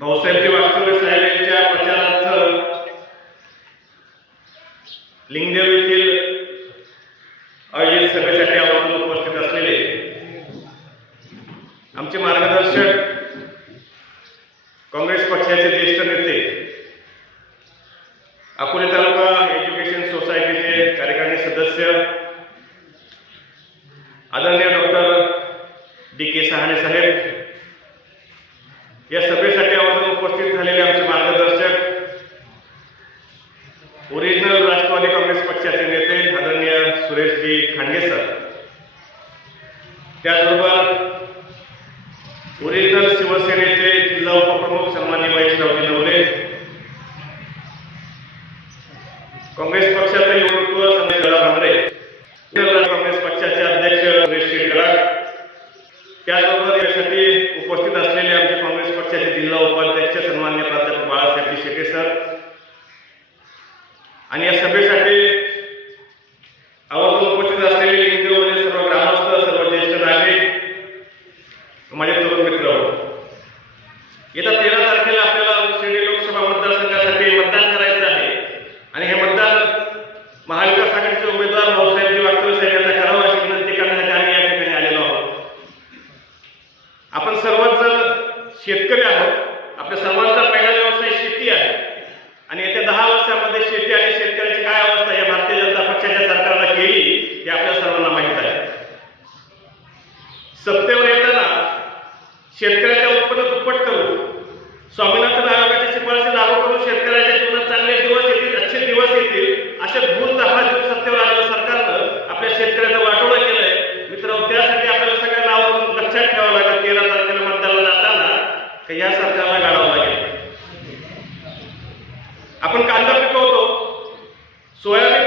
भाऊसाहेबजी वास्तुरे साहेब यांच्या प्रचारार्थ लिंगदेव येथील आयोजित सभेसाठी आवर्जून उपस्थित असलेले आमचे मार्गदर्शक काँग्रेस पक्षाचे ज्येष्ठ नेते उपस्थित झालेले आमचे मार्गदर्शक ओरिजिनल राष्ट्रवादी काँग्रेस पक्षाचे नेते आदरणीय सुरेशजी खांडे सर. त्याचबरोबर ओरिजिनल शिवसेनेचे जिल्हा उपप्रमुख सन्मान्य महेशरावजी नवरे काँग्रेस पक्षाचे नेतृत्व शेळके सर आणि या सभेसाठी आवर्जून उपस्थित असलेले लिंग म्हणजे सर्व ग्रामस्थ सर्व ज्येष्ठ नागरिक माझे तरुण मित्र. येत्या तेरा तारखेला आपल्याला शिर्डी लोकसभा मतदारसंघासाठी मतदान करायचं आहे. आणि हे शेतकऱ्याचं उत्पन्न दुप्पट करू. स्वामीनाथन आयोगाच्या शिफारशी लागू करून शेतकऱ्याच्या जीवनात चांगले दिवस येतील अच्छे दिवस येतील असे भूल दहा दिवस सत्तेवर आलेल्या सरकारनं आपल्या शेतकऱ्यांना वाटवलं केलंय. मित्र त्यासाठी आपल्याला सगळ्या आवरून लक्षात ठेवावं लागेल तेरा तारखेला मतदानाला जाताना का या सरकारला गाडावं लागेल. आपण कांदा पिकवतो. सोयाबीन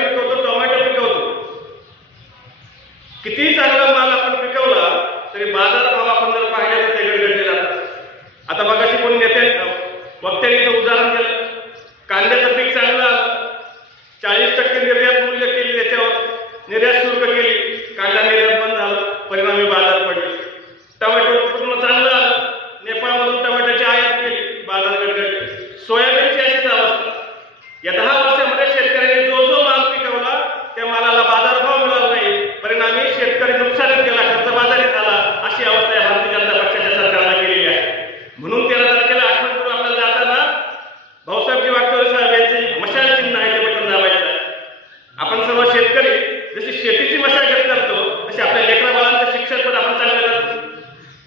फक्त एक उदाहरण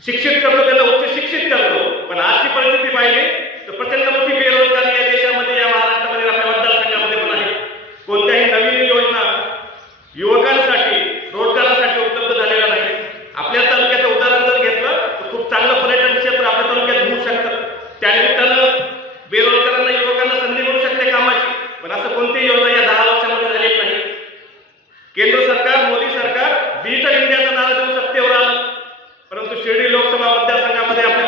शिक्षित करतो त्याला उच्च शिक्षित करतो. पण आजची परिस्थिती पाहिली तर प्रचंड मोठी बेरोजगारी या देशामध्ये या महाराष्ट्रामध्ये आपल्या मतदारसंघामध्ये पण आहे. कोणत्याही नवीन योजना युवकांसाठी रोजगारासाठी उपलब्ध झालेल्या नाही आपल्या तालुक्याचं उदाहरण जर घेतलं तर खूप चांगलं पर्यटन क्षेत्र आपल्या तालुक्यात होऊ शकतं. त्यानिमित्तानं बेरोजगारांना युवकांना संधी मिळू शकते कामाची. पण असं कोणती योजना या दहा वर्षामध्ये झालेली नाही. केंद्र सरकार আমাদের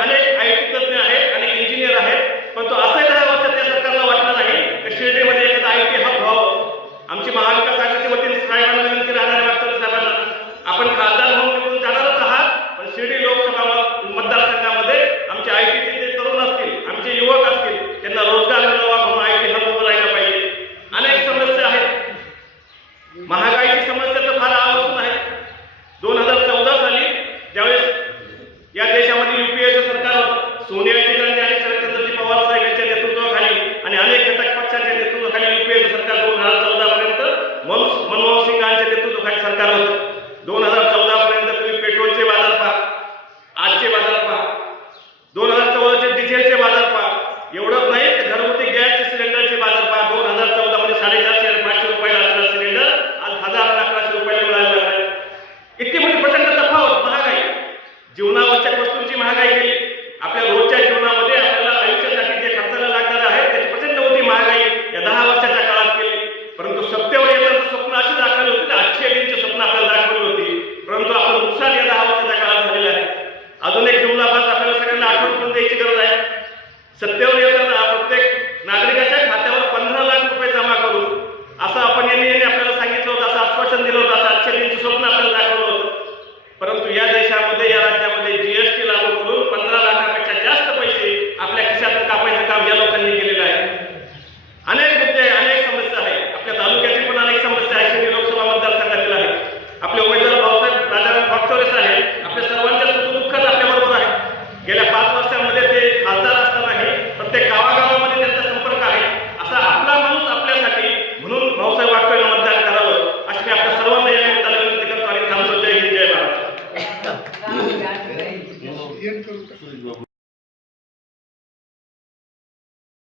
తొమ్మిదిలో దాదాపు చెల్లించు చొప్పున